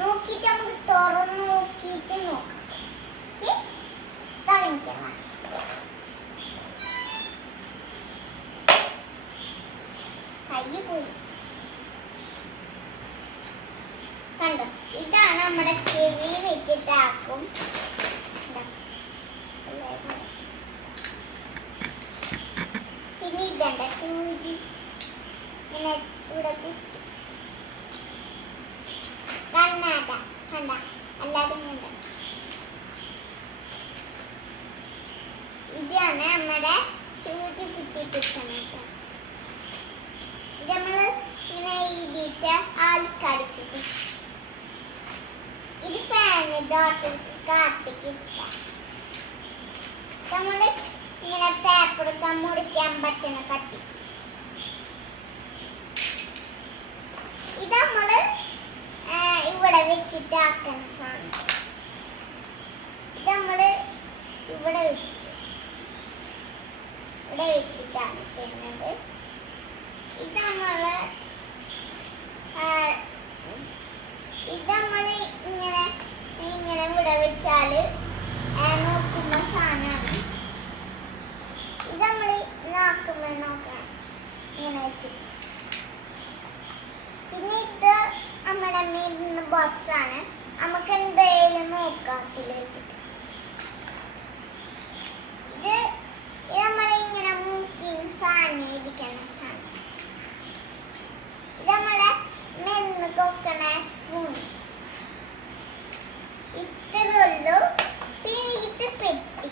നോക്കിയിട്ട് നമുക്ക് തുറന്ന് നോക്കിയിട്ട് നോക്കാം. തുടങ്ങിക്കണം. കൈ പോയി കണ്ടോ? ഇതാണ് നമ്മുടെ ചെവി വെച്ചിട്ടാക്കും. പിന്നെ ഇതണ്ട സൂചി ഇങ്ങനെ ഇവിടെ കുത്തി കണ്ണാട കണ്ട അല്ലാതെ കണ്ട. ഇതാണ് നമ്മുടെ സൂചി കുത്തിപ്പിടിക്കുന്നത്. ഇത് നമ്മള് ഇങ്ങനെ എഴുതിയിട്ട് ആൾക്കാർക്ക് ഇത് ഫാന് ഡോക്ടർക്ക് കാട്ടിക്ക് നമ്മള് ഇങ്ങനെ പേപ്പറൊക്കെ മുറിക്കാൻ പറ്റുന്ന കത്തി. ഇത് നമ്മള് ഇവിടെ വെച്ചിട്ടാക്കണ സാധനം. ഇത് നമ്മള് ഇവിടെ വെച്ചിട്ടാണ് ചെയ്യുന്നത്. ഇത് നമ്മള് ഇങ്ങനെ ഇവിടെ വെച്ചാല് നോക്കുമ്പോ സാധനമാണ്. ഇത് നമ്മള് നോക്കാൻ ഇങ്ങനെ വെച്ചിട്ട്. പിന്നെ ഇത് നമ്മുടെ മരുന്ന് ബോക്സ് ആണ്. നമുക്ക് എന്തായാലും നോക്കാത്തിൽ വെച്ചിട്ട് ഇത് നമ്മളിങ്ങനെ മൂക്കി സാധനം ഇരിക്കണ സാധനം. ഇത് നമ്മളെ മരുന്ന് കൊക്കണ സ്പൂൺ. ഇത്രയുള്ളൂ. പിന്നെ ഇത് പെട്ടി.